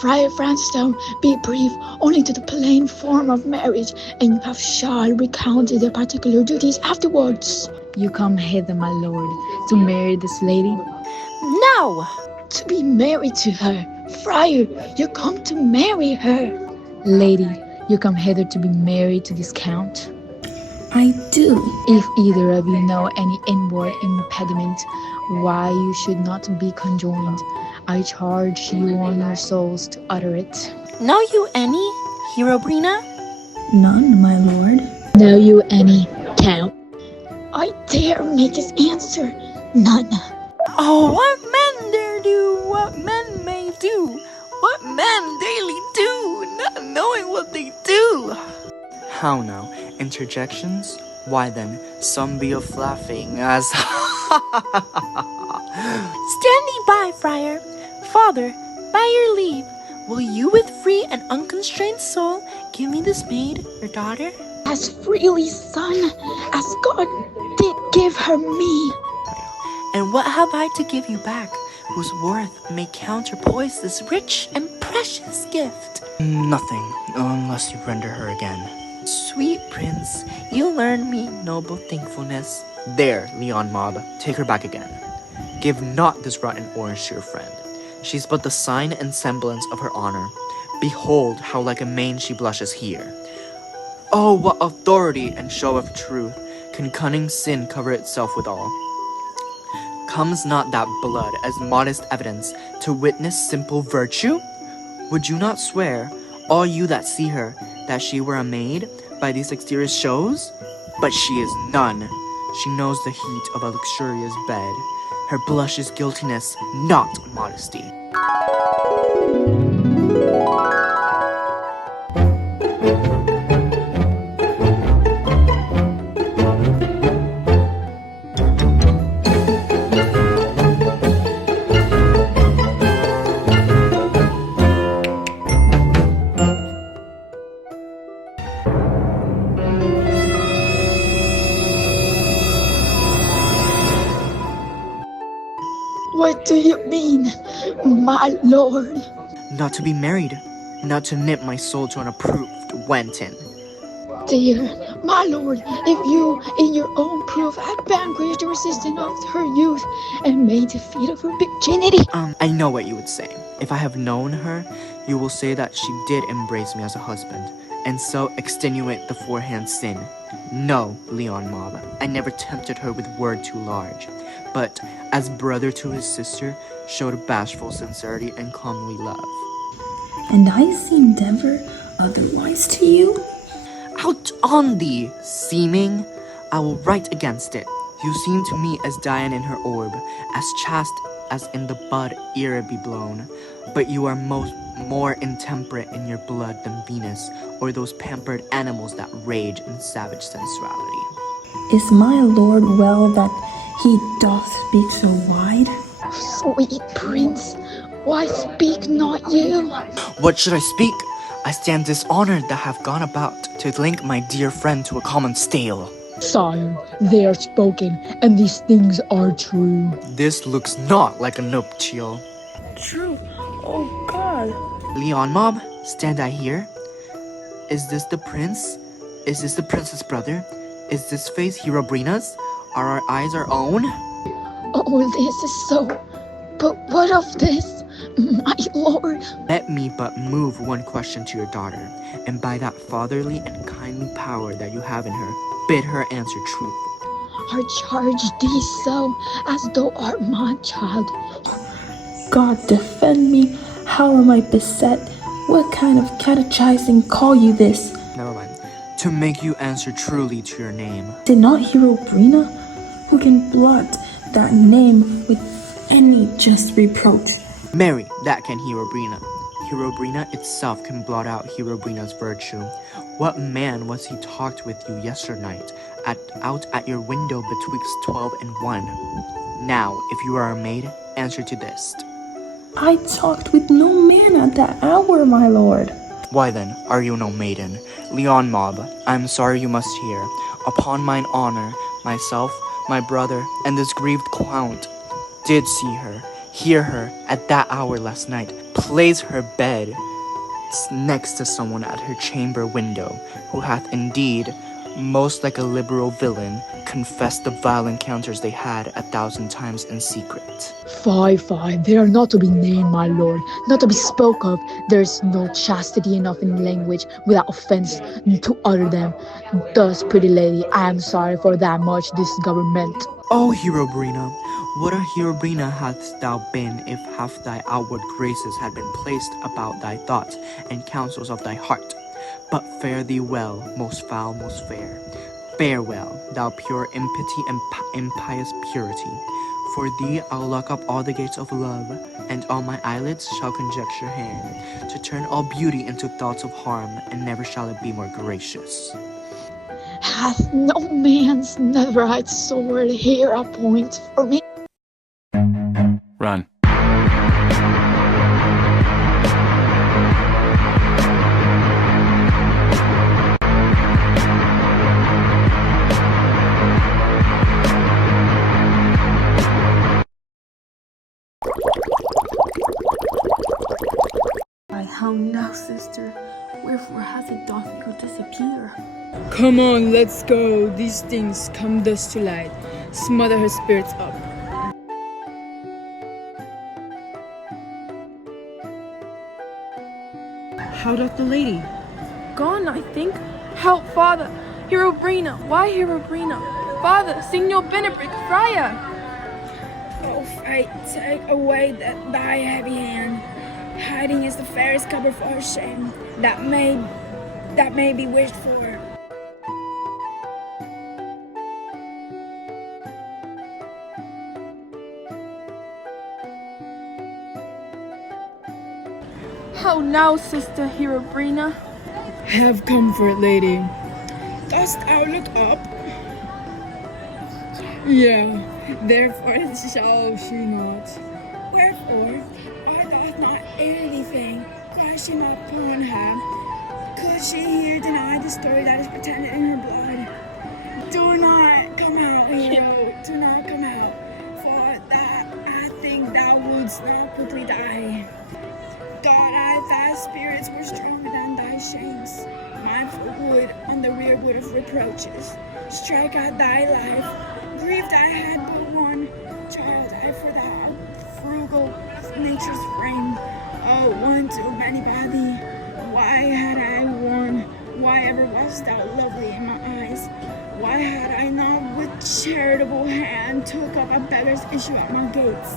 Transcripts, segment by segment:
Friar Franstone, be brief only to the plain form of marriage, and you shall recount the particular duties afterwards. You come hither, my lord, to marry this lady? No! To be married to her. Friar, you come to marry her. Lady, you come hither to be married to this count? I do. If either of you know any inward impediment why you should not be conjoined, I charge you on your souls to utter it. Know you any, Herobrina? None, my lord. Know you any, Count? I dare make his answer. None. Oh, what men dare do, what men may do, what men daily do, not knowing what they do. How now? Interjections? Why then, some be of laughing as Standing by, friar. Father, by your leave, will you with free and unconstrained soul give me this maid, your daughter? As freely, son, as God did give her me. And what have I to give you back, whose worth may counterpoise this rich and precious gift? nothing, unless you render her again. Sweet prince, you learn me noble thankfulness. There, Leon Mob, take her back again. Give not this rotten orange to your friend. She's but the sign and semblance of her honor. Behold how like a maid she blushes here. Oh, what authority and show of truth can cunning sin cover itself withal? Comes not that blood as modest evidence to witness simple virtue? Would you not swear, all you that see her, that she were a maid by these exterior shows? But she is none. She knows the heat of a luxurious bed. Her blush is guiltiness, not modesty. What do you mean, my lord? Not to be married, not to knit my soul to an approved wanton. Dear, my lord, if you, in your own proof, had vanquished the resistance of her youth and made defeat of her virginity. I know what you would say. If I have known her, you will say that she did embrace me as a husband, and so extenuate the forehand sin. No, Leon Mob, I never tempted her with word too large, but, as brother to his sister, showed bashful sincerity and comely love. And I seem never otherwise to you? Out on thee, seeming! I will write against it. You seem to me as Dian in her orb, as chaste as in the bud ere it be blown, but you are more intemperate in your blood than Venus, or those pampered animals that rage in savage sensuality. Is my lord well that he doth speak so wide? Sweet prince, why speak not you? What should I speak? I stand dishonored that have gone about to link my dear friend to a common stale. Sire, they are spoken, and these things are true. This looks not like a nuptial. True. Oh God. Leon Mob, stand I here? Is this the prince? Is this the prince's brother? Is this face Herobrina's? Are our eyes our own? Oh, this is so. But what of this, my lord? Let me but move one question to your daughter, and by that fatherly and kindly power that you have in her, bid her answer truthfully. I charge thee so, as thou art my child. God defend me. How am I beset? What kind of catechizing call you this? Never mind. To make you answer truly to your name. Did not Herobrina, who can blot that name with any just reproach? Marry, that can Herobrina. Herobrina itself can blot out Herobrina's virtue. What man was he talked with you yesternight, out at your window betwixt 12 and 1? Now, if you are a maid, answer to this. I talked with no man at that hour, my lord. Why then, are you no maiden? Leon Mob, I am sorry you must hear. Upon mine honor, myself, my brother, and this grieved count did see her, Hear her at that hour last night place her bed next to someone at her chamber window, who hath indeed, most like a liberal villain, confessed the vile encounters they had 1,000 times in secret. Fie, they are not to be named, my lord, not to be spoke of. There's no chastity enough in language without offense to utter them. Thus, pretty lady, I am sorry for that much this government. O Herobrina, what a Herobrina hadst thou been if half thy outward graces had been placed about thy thoughts and counsels of thy heart. But fare thee well, most foul, most fair. Farewell, thou pure impity and impious purity. For thee I'll lock up all the gates of love, and all my eyelids shall conjecture hand, to turn all beauty into thoughts of harm, and never shall it be more gracious. Hath no man's netherite sword here a point for me? Run. How now, sister? Wherefore hath it doth you disappear? Come on, let's go. These things come thus to light. Smother her spirits up. How doth the lady? Gone, I think. Help, Father! Herobrina! Why Herobrina? Father! Signor Benebrick! Friar! Oh, fate, take away thy heavy hand. Hiding is the fairest cover for her shame that may be wished for. How now, sister Herobrina? Have comfort, lady. Dost thou look up? Yeah, therefore shall she not. Wherefore, I doth not anything. Why she not upon her? Could she here deny the story that is pretended in her blood? Do not come out, hero. Do not come out. For that I think thou wouldst now quickly die. Thought I thy spirits were stronger than thy shames. Mindful would, on the rear wood of reproaches, strike out thy life. Grieved I had but one child, I for thou, frugal nature's frame. Oh, one too many by thee. Why had I worn? Why ever wast thou lovely in my eyes? Why had I not with charitable hand took up a beggar's issue at my gates,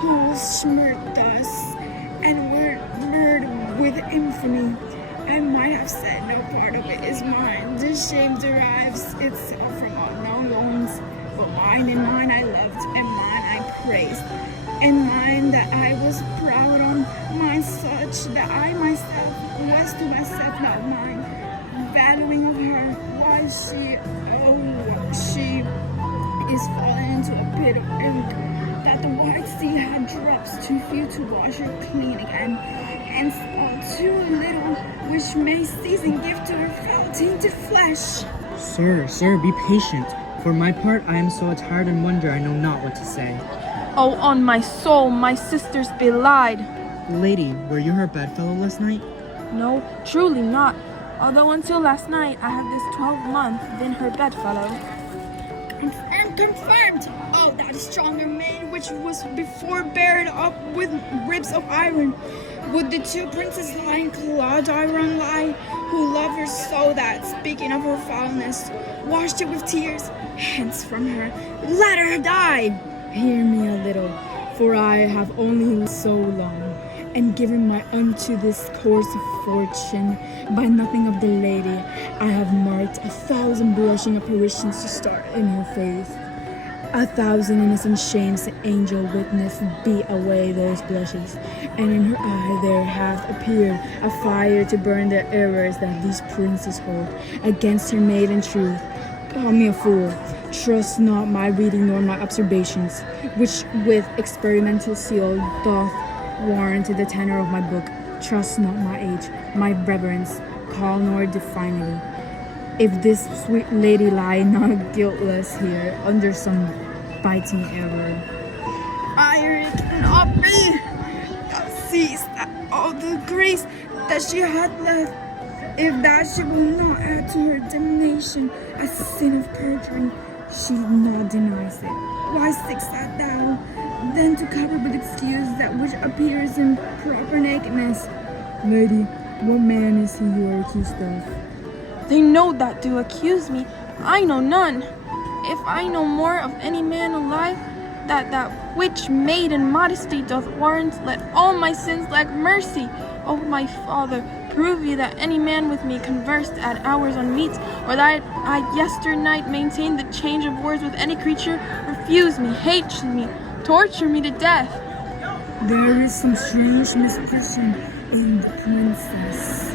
who was smirked thus, and were murdered with infamy? I might have said no part of it is mine. This shame derives itself from unknown loins, but mine and mine I loved, and mine I praised, and mine that I was proud on, mine such that I myself was to myself not mine, valuing of her. Why she, oh, she is fallen into a pit of ink, that the white sea had drops too few to wash her clean again, and too little which may season give to her foul tainted flesh. Sir, be patient. For my part, I am so attired in wonder I know not what to say. Oh, on my soul, my sister's belied. Lady, were you her bedfellow last night? No, truly not. Although until last night I have this 12-month been her bedfellow. And confirmed, oh, that stronger maid which was before bared up with ribs of iron. Would the two princes lie in Claudiron lie, who love her so that, speaking of her foulness, washed it with tears? Hence from her, let her die! Hear me a little, for I have only lived so long, and given my unto this course of fortune by nothing of the lady. I have marked 1,000 blushing apparitions to start in her faith. 1,000 innocent shames the angel witness beat away those blushes, and in her eye there hath appeared a fire to burn the errors that these princes hold against her maiden truth. Call me a fool. Trust not my reading nor my observations, which with experimental seal doth warrant the tenor of my book. Trust not my age, my reverence, call nor define me. If this sweet lady lie not guiltless here under some biting error, Fire cannot be. Thou seest that all the grace that she had left, if that she will not add to her damnation a sin of perjury, she not denies it. Why seekst thou then to cover with excuse that which appears in proper nakedness? Lady, what man is he you are accused of? They know that do accuse me. I know none. If I know more of any man alive, that which made in modesty doth warrant, let all my sins lack mercy. O my Father, prove ye that any man with me conversed at hours unmeet, or that I yesternight maintained the change of words with any creature, refuse me, hate me, torture me to death. There is some strange misfortune in the princess.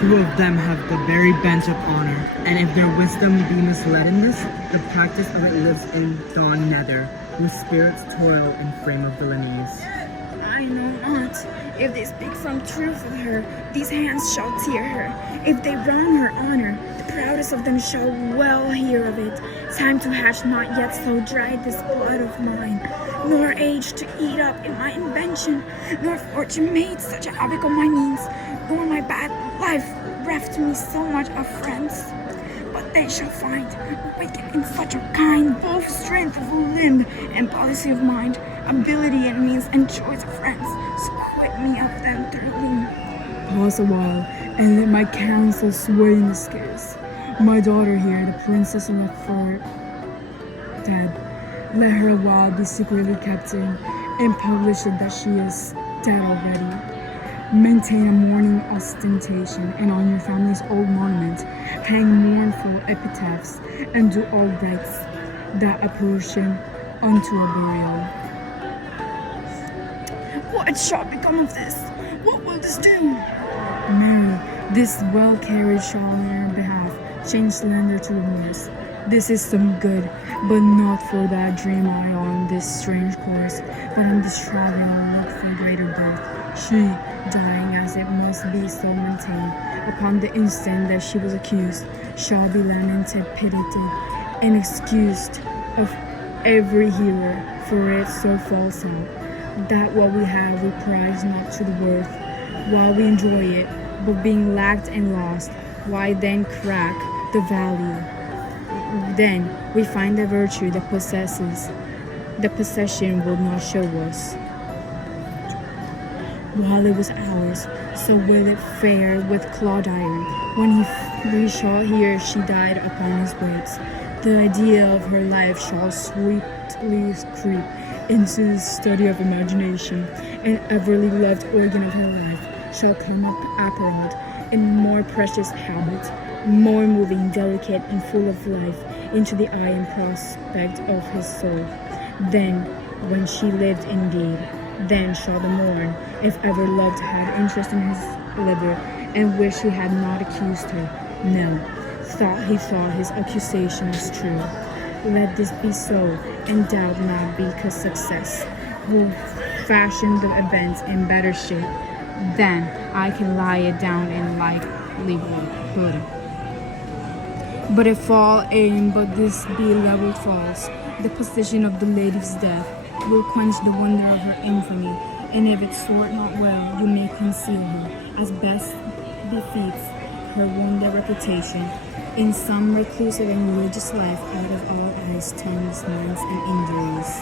Two of them have the very bent of honor, and if their wisdom be misled in this, the practice of it lives in dawn nether, whose spirits toil in frame of villainies. I know not. If they speak from truth of her, these hands shall tear her. If they wrong her honor, the proudest of them shall well hear of it. Time to hatch not yet so dry this blood of mine, nor age to eat up in my invention, nor fortune made such a havoc of my means, nor my bad life reft me so much of friends. But they shall find, wicked in such a kind, both strength of limb and policy of mind, ability and means and choice of friends, so quit me of them thoroughly. Pause a while, and let my counsel sway in this case. My daughter here, the princess left for dead. Let her a while be secretly kept in, and publish it that she is dead already. Maintain a mourning ostentation, and on your family's old monument hang mournful epitaphs, and do all rites that apportion unto a burial. What shall become of this? What will this do? Mary, this well-carried shall on her behalf change slender to remorse. This is some good, but not for that dream I on this strange course, but on this traveling on look for greater birth. She, dying as it must be so maintained, upon the instant that she was accused, shall be lamented, pitied, and excused of every hearer for it so false out, that what we have we prize not to the worth, while we enjoy it, but being lacked and lost, why then crack the value? Then we find the virtue that possesses, the possession will not show us. While it was ours, so will it fare with clawed iron, when we shall hear she died upon his words. The idea of her life shall sweetly creep into the study of imagination, and everly loved organ of her life shall come up apparent in more precious habit, more moving, delicate, and full of life, into the eye and prospect of his soul. Then, when she lived indeed, then shall the mourn, if ever loved had interest in his liver, and wish he had not accused her. No, he thought his accusation was true. Let this be so, and doubt not, because success will fashion the events in better shape. Then I can lie it down in like good. But if fall in, but this be level false, the position of the lady's death will quench the wonder of her infamy, and if it sort not well, you may conceal her, as best befits her wounded reputation, in some reclusive and religious life, out of all eyes, tongues, minds, and injuries.